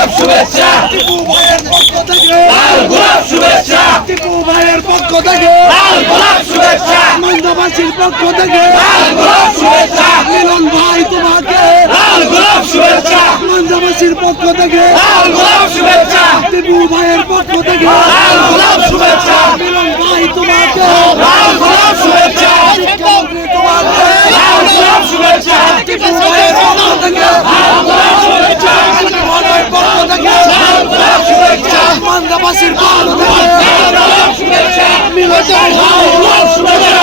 গোলাপ শুভেচ্ছা টিপু ভাইয়ের পক্ষ থেকে লাল গোলাপ শুভেচ্ছা টিপু ভাইয়ের পক্ষ থেকে লাল গোলাপ শুভেচ্ছা মান্দাবাসীর পক্ষ থেকে লাল গোলাপ শুভেচ্ছা মিলন ভাই তোমাকে লাল গোলাপ শুভেচ্ছা মান্দাবাসীর পক্ষ থেকে লাল গোলাপ শুভেচ্ছা টিপু ভাইয়ের পক্ষ থেকে লাল গোলাপ শুভেচ্ছা মিলন ভাই তোমাকে লাল গোলাপ শুভেচ্ছা শিক্ষামন্ত্রী তোমাকে লাল গোলাপ শুভেচ্ছা টিপু ভাইয়ের পক্ষ থেকে লাল গোলাপ শুভেচ্ছা ভাইয়ের পক্ষ থেকে লাল গোলাপ শুভেচ্ছা মান্দাবাসীর পক্ষ থেকে লাল গোলাপ শুভেচ্ছা মিলন ভাই লাল গোলাপ শুভেচ্ছা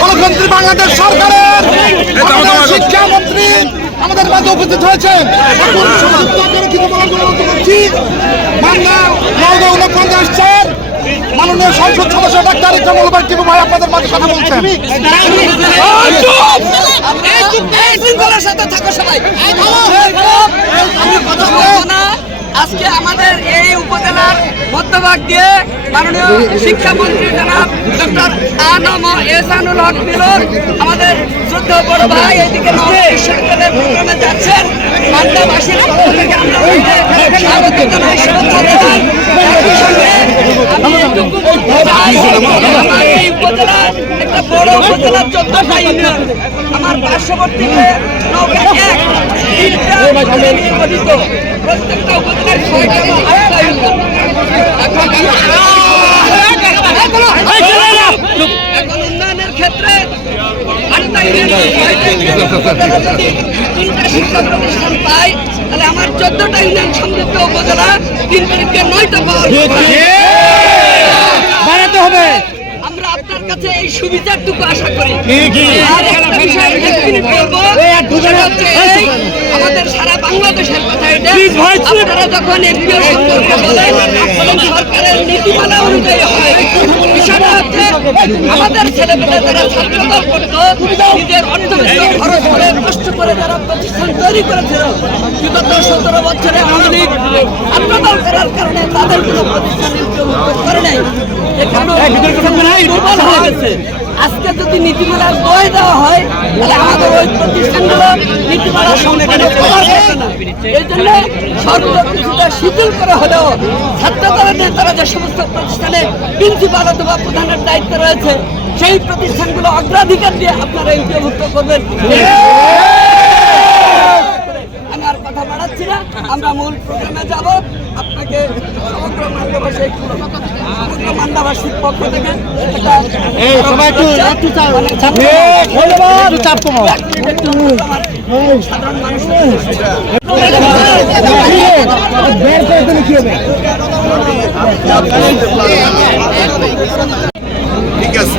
গণতন্ত্রী বাংলাদেশ সরকারের শিক্ষামন্ত্রী আমাদের মাঝে উপস্থিত হয়েছেন। মাননীয় সংসদ সদস্য ডাক্তার জামাল ভাই টিপু ভাই আপনাদের মাঝে কথা বলছেন। আজকে আমাদের এই উপজেলার মধ্যভাগ দিয়ে মাননীয় শিক্ষামন্ত্রী জনাব ডক্টর আনম এহসানুল হক মিলন আমাদের শ্রদ্ধ বড় ভাই এদিকে বিশ্ববিদ্যালয়ের প্রোগ্রামে যাচ্ছেন। মান্দাবাসীর পক্ষ থেকে আমরা স্বাগত জানাই, শুভেচ্ছা জানাই। একই সঙ্গে আমি এটুকু বলতে চাই, আমার এই উপজেলার একটা বড় উপজেলা 14টা ইউনিয়ন, আমার পার্শ্ববর্তী নওগাঁ 1 3টা উপজেলা নিয়ে গঠিত। প্রত্যেকটা উপজেলার 6টা বা 8টা ইউনিয়ন। এখন উন্নয়নের ক্ষেত্রে 8টা ইউনিয়ন 3টা শিক্ষা প্রতিষ্ঠান পাই, তাহলে আমার 14টা ইউনিয়ন সমৃদ্ধ উপজেলা 3 থেকে 9টা পাওয়ার বাড়াতে হবে। আমরা আপনার কাছে এই সুবিধাটুকু আশা করি। আর একটা বিষয় বলবো, আমাদের সারা বাংলাদেশের কথা এটা, আপনারা যখন এমপিও সম্পর্কে বলেন সরকারের নীতিমালা অনুযায়ী হয়। বিষয়টা হচ্ছে আমাদের ছেলেমেয়েরা যারা ছাত্রদল করতো, নিজের অর্থনৈতিক খরচ করে কষ্ট করে যারা প্রতিষ্ঠান তৈরি করেছিল, বিগত 17 বছরে আওয়ামী লীগ ছাত্রদল করার কারণে তাদের কোনো প্রতিষ্ঠান করে নাই। আজকে যদি নীতিমালার বই দেওয়া হয় তাহলে আমাদের ওই প্রতিষ্ঠানগুলো নীতিমালা সম্পন্ন করা যাবে না। এই জন্য সরকার কিছুটা শিথিল করে হলেও ছাত্রদলের নেতারা যে সমস্ত প্রতিষ্ঠানে প্রিন্সিপাল অথবা প্রধানের দায়িত্ব রয়েছে সেই প্রতিষ্ঠানগুলো অগ্রাধিকার দিয়ে আপনারা অন্তর্ভুক্ত করবেন। আমি আর কথা বাড়াচ্ছি না, আমরা মূল প্রোগ্রামে যাব। আপনাকে সমগ্র মান্দাবাসীর পক্ষ থেকে সাধারণ মানুষ ঠিক আছে।